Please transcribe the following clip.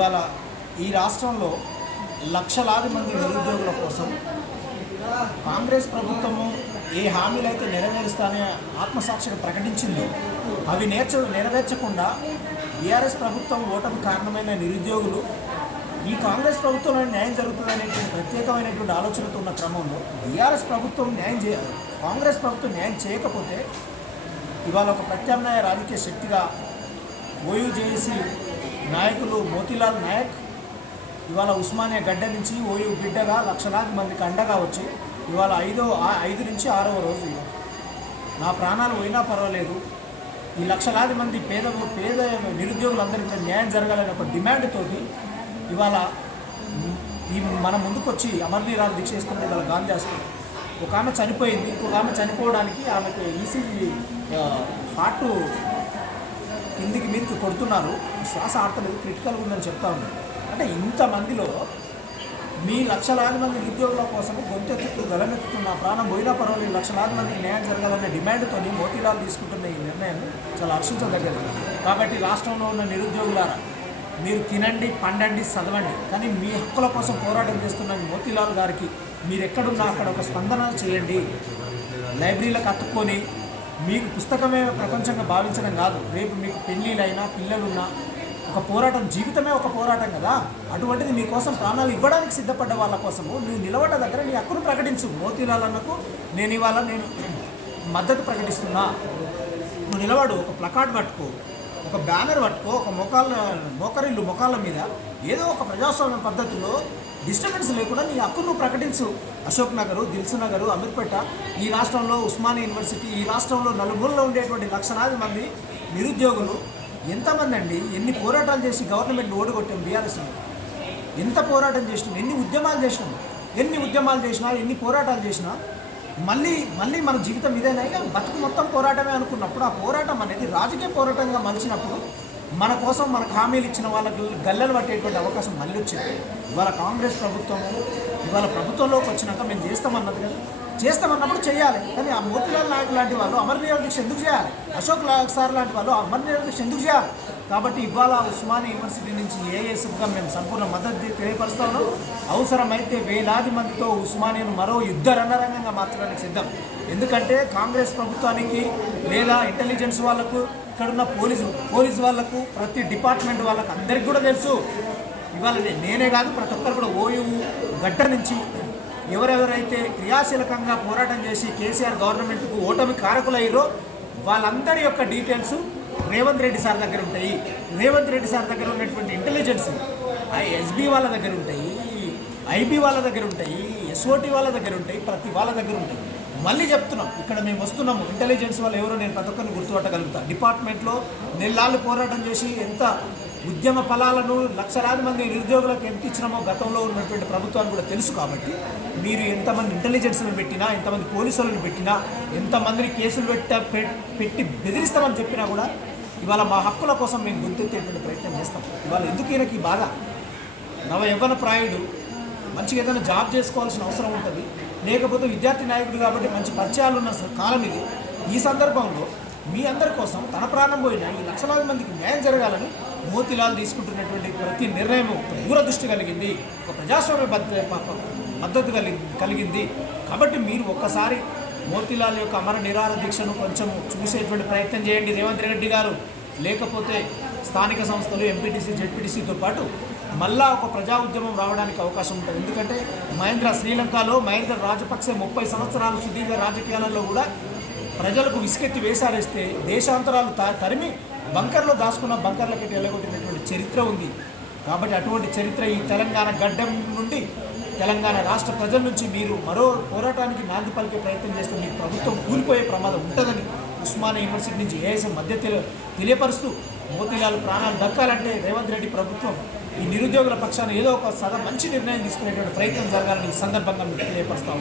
ఇవాళ ఈ రాష్ట్రంలో లక్షలాది మంది నిరుద్యోగుల కోసం కాంగ్రెస్ ప్రభుత్వము ఏ హామీలు అయితే నెరవేరుస్తానే ఆత్మసాక్షిగా ప్రకటించిందో అవి నేర్చ నెరవేర్చకుండా బీఆర్ఎస్ ప్రభుత్వం ఓటమి కారణమైన నిరుద్యోగులు ఈ కాంగ్రెస్ ప్రభుత్వంలో న్యాయం జరుగుతుందనేటువంటి ప్రత్యేకమైనటువంటి ఆలోచనతో ఉన్న క్రమంలో బీఆర్ఎస్ ప్రభుత్వం న్యాయం చేయ కాంగ్రెస్ ప్రభుత్వం న్యాయం చేయకపోతే ఇవాళ ఒక ప్రత్యామ్నాయ రాజకీయ శక్తిగా ఓయూజేఏసీ నాయకులు మోతీలాల్ నాయక్ ఇవాళ ఉస్మానియా గడ్డ నుంచి ఓయూ బిడ్డగా లక్షలాది మందికి అండగా వచ్చి ఇవాళ ఐదో ఐదు నుంచి ఆరవ రోజు నా ప్రాణాలు పోయినా పర్వాలేదు. ఈ లక్షలాది మంది పేద పేద నిరుద్యోగులందరికీ న్యాయం జరగాలనే ఒక డిమాండ్తో ఇవాళ ఈ మన ముందుకు వచ్చి అమర్నీరాలు దీక్ష చేసుకుంటే ఇవాళ గాంధీ హాస్పిటల్ ఒక ఆమె చనిపోయింది. ఇంకొక ఆమె చనిపోవడానికి ఆమెకు ఈసీజీ హార్ట్ కిందికి మీదకి కొడుతున్నారు. శ్వాస ఆడతలేదు క్రిటికల్ ఉందని చెప్తా ఉన్నారు. అంటే ఇంతమందిలో మీ లక్షలాది మంది నిరుద్యోగుల కోసం గొంతెత్తుతూ గలమెత్తుతున్న ప్రాణం పోయినా పర్వాలేదు లక్షలాది మందికి న్యాయం జరగాలనే డిమాండ్తో మోతీలాల్ తీసుకుంటున్న ఈ నిర్ణయం చాలా హర్షించదగ్గది. కాబట్టి రాష్ట్రంలో ఉన్న నిరుద్యోగులారా మీరు తినండి పండండి చదవండి. కానీ మీ హక్కుల కోసం పోరాటం చేస్తున్న మోతీలాల్ గారికి మీరు ఎక్కడున్నా అక్కడ ఒక స్పందన చేయండి. లైబ్రరీలకు అతుక్కొని మీకు పుస్తకమే ప్రపంచంగా భావించడం కాదు. రేపు మీకు పెళ్ళిళ్ళైనా పిల్లలున్నా ఒక పోరాటం జీవితమే ఒక పోరాటం కదా? అటువంటిది మీకోసం ప్రాణాలు ఇవ్వడానికి సిద్ధపడ్డ వాళ్ళ కోసము నువ్వు నిలబడ్డ దగ్గర నీ హక్కును ప్రకటించు. మోతీలాల్ అన్నకు నేను ఇవాళ నేను మద్దతు ప్రకటిస్తున్నా. నువ్వు నిలబడు ఒక ప్లకార్డ్ పట్టుకో. ఒక బ్యానర్ పట్టుకో ఒక మొకాళ్ళ మోకరిల్లు మొకాళ్ళ మీద ఏదో ఒక ప్రజాస్వామ్య పద్ధతిలో డిస్టర్బెన్స్ లేకుండా నీ హక్కును ప్రకటించు. అశోక్ నగరు దిల్సు నగరు అమీర్పేట ఈ రాష్ట్రంలో ఉస్మానియా యూనివర్సిటీ ఈ రాష్ట్రంలో నలుమూలలో ఉండేటువంటి లక్షలాది మంది నిరుద్యోగులు ఎంతమంది అండి? ఎన్ని పోరాటాలు చేసి గవర్నమెంట్ ఓడగొట్టాం బీఆర్ఎస్ ఎంత పోరాటం చేసినాం? ఎన్ని ఉద్యమాలు చేసినాం? ఎన్ని ఉద్యమాలు చేసినా ఎన్ని పోరాటాలు చేసినా మళ్ళీ మళ్ళీ మన జీవితం ఇదేనా? బతుకు మొత్తం పోరాటమే అనుకున్నప్పుడు ఆ పోరాటం అనేది రాజకీయ పోరాటంగా మలిచినప్పుడు మన కోసం మనకు హామీలు ఇచ్చిన వాళ్ళకి గల్లెలు పట్టేటువంటి అవకాశం మళ్ళీ వచ్చింది. ఇవాళ కాంగ్రెస్ ప్రభుత్వం ఇవాళ ప్రభుత్వంలోకి వచ్చినాక మేము చేస్తామన్నది కదా. చేస్తామన్నప్పుడు చేయాలి. కానీ ఆ మోతిలాల్ నాయక్ లాంటి వాళ్ళు అమరనీయ దీక్ష ఎందుకు చేయాలి? అశోక్ నాయక్ సార్ లాంటి వాళ్ళు అమరనీయ దీక్ష ఎందుకు చేయాలి? కాబట్టి ఇవాళ ఉస్మానియా యూనివర్సిటీ నుంచి ఏఎస్ఎఫ్గా మేము సంపూర్ణ మద్దతు తెలియపరుస్తా ఉన్నాం. అవసరమైతే వేలాది మందితో ఉస్మానియాను మరో యుద్ధ రణరంగంగా మార్చడానికి సిద్ధం. ఎందుకంటే కాంగ్రెస్ ప్రభుత్వానికి లేదా ఇంటెలిజెన్స్ వాళ్ళకు ఇక్కడున్న పోలీసు పోలీసు వాళ్ళకు ప్రతి డిపార్ట్మెంట్ వాళ్ళకు అందరికీ కూడా తెలుసు. ఇవాళ నేనే కాదు ప్రతి ఒక్కరు కూడా ఓయూ గడ్డ నుంచి ఎవరెవరైతే క్రియాశీలకంగా పోరాటం చేసి కేసీఆర్ గవర్నమెంట్కు ఓటమి కారకులయ్యారో వాళ్ళందరి యొక్క డీటెయిల్స్ రేవంత్ రెడ్డి సార్ దగ్గర ఉంటాయి. రేవంత్ రెడ్డి సార్ దగ్గర ఉన్నటువంటి ఇంటెలిజెన్స్ ఎస్బీ వాళ్ళ దగ్గర ఉంటాయి ఐబీ వాళ్ళ దగ్గర ఉంటాయి ఎస్ఓటి వాళ్ళ దగ్గర ఉంటాయి ప్రతి వాళ్ళ దగ్గర ఉంటాయి. మళ్ళీ చెప్తున్నాం ఇక్కడ మేము వస్తున్నాము. ఇంటెలిజెన్స్ వాళ్ళు ఎవరో నేను ప్రతి ఒక్కరిని గుర్తుపట్టగలుగుతా. డిపార్ట్మెంట్లో నెల్లాళ్ళు పోరాటం చేసి ఎంత ఉద్యమ ఫలాలను లక్షలాది మంది నిరుద్యోగులకు ఎంత ఇచ్చినామో గతంలో ఉన్నటువంటి ప్రభుత్వాన్ని కూడా తెలుసు కాబట్టి మీరు ఎంతమంది ఇంటెలిజెన్స్ని పెట్టినా ఎంతమంది పోలీసులను పెట్టినా ఎంతమందిని కేసులు పెట్ట పె- పెట్టి బెదిరిస్తామని చెప్పినా కూడా ఇవాళ మా హక్కుల కోసం మేము గుర్తెత్తేటువంటి ప్రయత్నం చేస్తాం. ఇవాళ ఎందుకు ఈయనకి బాగా బాధ? నవ యవ్వన ప్రాయుడు మంచిగా ఏదైనా జాబ్ చేసుకోవాల్సిన అవసరం ఉంటుంది. లేకపోతే విద్యార్థి నాయకుడు కాబట్టి మంచి పరిచయాలు ఉన్న కాలం ఇది. ఈ సందర్భంలో మీ అందరి కోసం తన ప్రాణం పోయిన ఈ లక్షలాది మందికి న్యాయం జరగాలని మోతిలాల్ తీసుకుంటున్నటువంటి ప్రతి నిర్ణయం ఒక దూరదృష్టి కలిగింది. ఒక ప్రజాస్వామ్య బద్ద- మద్దతు కలిగి కలిగింది. కాబట్టి మీరు ఒక్కసారి మోతిలాల్ యొక్క అమర నిరాహార దీక్షను కొంచెం చూసేటువంటి ప్రయత్నం చేయండి. రేవంత్ రెడ్డి గారు లేకపోతే స్థానిక సంస్థలు ఎంపీటీసీ జెడ్పీటీసీతో పాటు మళ్ళా ఒక ప్రజా ఉద్యమం రావడానికి అవకాశం ఉంటుంది. ఎందుకంటే మహేంద్ర శ్రీలంకలో మహేంద్ర రాజపక్సే ముప్పై సంవత్సరాలు సుదీర్ఘ రాజకీయాలలో కూడా ప్రజలకు విసుకెత్తి వేసాడేస్తే దేశాంతరాలు త- తరిమి బంకర్లో దాచుకున్న బంకర్లకి వెళ్ళగొట్టినటువంటి చరిత్ర ఉంది. కాబట్టి అటువంటి చరిత్ర ఈ తెలంగాణ గడ్డం నుండి తెలంగాణ రాష్ట్ర ప్రజల నుంచి మీరు మరో పోరాటానికి నాంది పలికే ప్రయత్నం చేస్తే మీ ప్రభుత్వం కూలిపోయే ప్రమాదం ఉంటుందని ఉస్మానియా యూనివర్సిటీ నుంచి ఏఎస్ఎం మధ్య తెలియపరుస్తూ మోతీలాల్ ప్రాణాలు దక్కాలంటే రేవంత్ రెడ్డి ప్రభుత్వం ఈ నిరుద్యోగుల పక్షాన ఏదో ఒక సదా మంచి నిర్ణయం తీసుకునేటువంటి ప్రయత్నం జరగాలని ఈ సందర్భంగా మీకు తెలియపరుస్తా